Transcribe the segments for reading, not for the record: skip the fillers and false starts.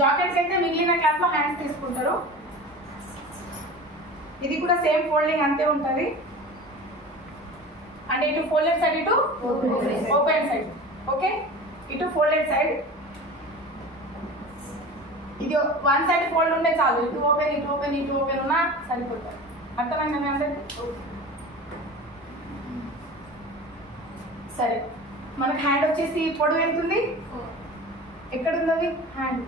జాకెట్కి అయితే మిగిలిన క్లాత్ లో హ్యాండ్స్ తీసుకుంటారు. ఇది కూడా సేమ్ ఫోల్డింగ్ అంతే ఉంటుంది. అంటే ఇటు ఫోల్డెడ్ సైడ్, ఇటు ఓపెన్ సైడ్. ఓకే, ఇటు ఫోల్డెడ్ సైడ్. ఇది వన్ సైడ్ ఫోల్డ్ ఉంటే చాలు, ఇటు ఓపెన్ ఇటు ఓపెన్ ఇటు ఓపెన్ ఉన్నా సరిపోతుంది. అర్థమైందా మీ అందరికి? సరే, మనకు హ్యాండ్ వచ్చేసి పొడవు ఎంత ఉంది? ఎక్కడ ఉంది అది హ్యాండ్?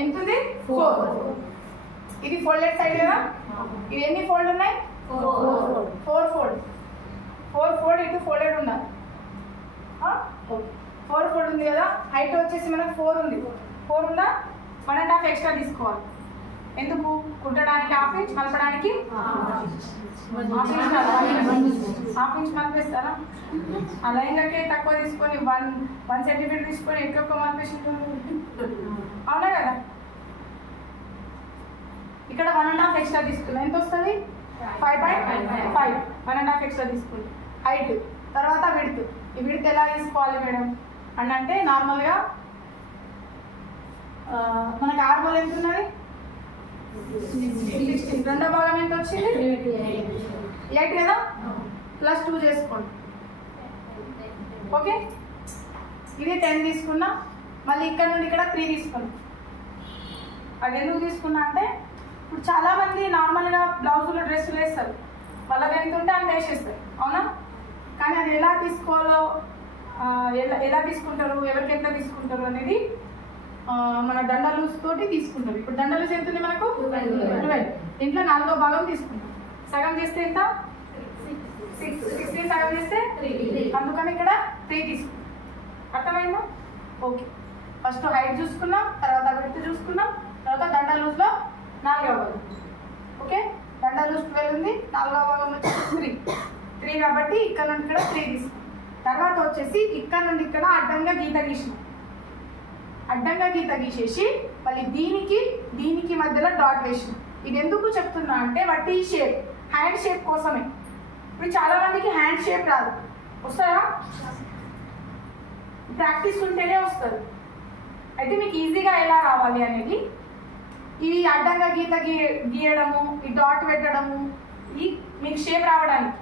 ఎంత ఉంది? 4. ఇది ఫోల్డెడ్ సైడ్ కదా. ఇది ఎన్ని ఫోల్డ్ ఉన్నాయి? 4 ఫోల్డ్. 4 ఫోల్డ్ ఇటు ఫోల్డెడ్ ఉండాలి. 4 ఫోల్డ్ ఉంది కదా. హైట్ వచ్చేసి మనకు 4 ఉంది. 4 ఉందా? 1.5 ఎక్స్ట్రా తీసుకోవాలి. ఎందుకు? కుట్టడానికి హాఫ్ ఇంచ్, మలపడానికి హాఫ్ ఇంచ్ మలిపేస్తారా? ఆ లైన్లకే తక్కువ తీసుకొని 1 సెంటీమీటర్ తీసుకొని ఎక్కువ మలిపేసి అవునా కదా. ఇక్కడ 1.5 ఎక్స్ట్రా తీసుకున్నాం. ఎంత వస్తుంది? 5.5. 1.5 ఎక్స్ట్రా తీసుకుంది. హైట్ తర్వాత విడ్త్. ఈ విడ్త్ ఎలా తీసుకోవాలి మేడం అని అంటే నార్మల్గా మనకి ఆర్మోల్ ఎంత ఉన్నది? 16. రెండో భాగం ఎంత వచ్చింది? 8 కదా. +2 చేసుకోండి. ఓకే, ఇది 10 తీసుకున్నా. మళ్ళీ ఇక్కడ నుండి ఇక్కడ 3 తీసుకున్నాం. అది ఎందుకు తీసుకున్నా అంటే ఇప్పుడు చాలా మంది నార్మల్గా బ్లౌజులు డ్రెస్సులు వేస్తారు, వాళ్ళకి ఎంత ఉంటే అంత వేసేస్తారు, అవునా? కానీ అది ఎలా తీసుకోవాలో, ఎలా తీసుకుంటారు, ఎవరికి ఎంత తీసుకుంటారు అనేది మన దండ లూజ్ తోటి తీసుకుంటారు. ఇప్పుడు దండ లూజ్ ఎంత ఉంది మనకు? 12. ఇంట్లో 4వ భాగం తీసుకుంటాం. సగం చేస్తే ఎంత? 16. సగం చేస్తే 3. అందుకని ఇక్కడ 3 తీసుకుంటాం. అర్థమైందా? ఓకే, ఫస్ట్ హైట్ చూసుకున్నాం, తర్వాత విడ్త్ చూసుకున్నాం, తర్వాత దండ లూజ్లో 4వ భాగం. ఓకే, దండ లూజ్ 12 ఉంది, 4వ భాగం వచ్చేసి 3 కాబట్టి ఇక్కడ నుండి ఇక్కడ 3 తీసుకున్నాం. తర్వాత వచ్చేసి ఇక్కడ నుండి ఇక్కడ అడ్డంగా గీత గీసినాం. అడ్డంగా గీత గీసేసి మళ్ళీ దీనికి మధ్యలో డాట్ వేసినాం. ఇది ఎందుకు చెప్తున్నా అంటే వాటి షేప్, హ్యాండ్ షేప్ కోసమే. ఇప్పుడు చాలా మందికి హ్యాండ్ షేప్ రాదు. వస్తారా? ప్రాక్టీస్ ఉంటేనే వస్తారు. అయితే మీకు ఈజీగా ఎలా రావాలి అనేది ఈ అడ్డంగా గీత గీయడము, ఈ డాట్ పెట్టడము, ఈ మీకు షేప్ రావడానికి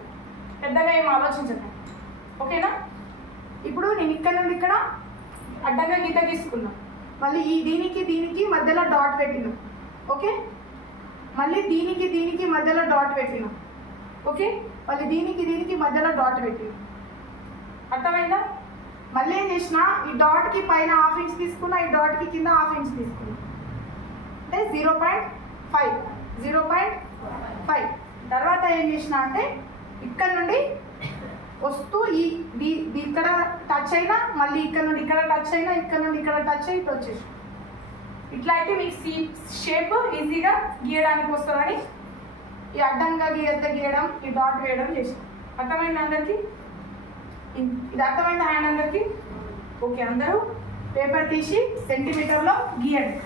పెద్దగా ఏం ఆలోచించండి. ఓకేనా? ఇప్పుడు నేను ఇక్కడ నుండి ఇక్కడ అడ్డంగా గీత తీసుకున్నా, మళ్ళీ ఈ దీనికి మధ్యలో డాట్ పెట్టినా. ఓకే, మళ్ళీ దీనికి మధ్యలో డాట్ పెట్టినా. ఓకే, మళ్ళీ దీనికి మధ్యలో డాట్ పెట్టినా. అర్థమైందా? మళ్ళీ ఏం చేసిన, ఈ డాట్కి పైన హాఫ్ ఇంచ్ తీసుకున్నా, ఈ డాట్కి కింద హాఫ్ ఇంచ్ తీసుకున్నా. అంటే 0.5. తర్వాత ఏం చేసిన అంటే ఇక్కడ నుండి వస్తూ ఇక్కడ టచ్ అయినా, మళ్ళీ ఇక్కడ నుండి ఇక్కడ టచ్ అయినా, ఇక్కడ నుండి ఇక్కడ టచ్ అయి ఇట్లా వచ్చేసి, ఇట్లా అయితే మీకు షేప్ ఈజీగా గీయడానికి వస్తుందని ఈ అడ్డంగా గీయడం, ఈ డాట్ వేయడం చేసాం. అర్థమైంది అందరికీ? ఇది అర్థమైంది హ్యాండ్ అందరికీ? ఓకే, అందరూ పేపర్ తీసి సెంటీమీటర్లో గీయండి.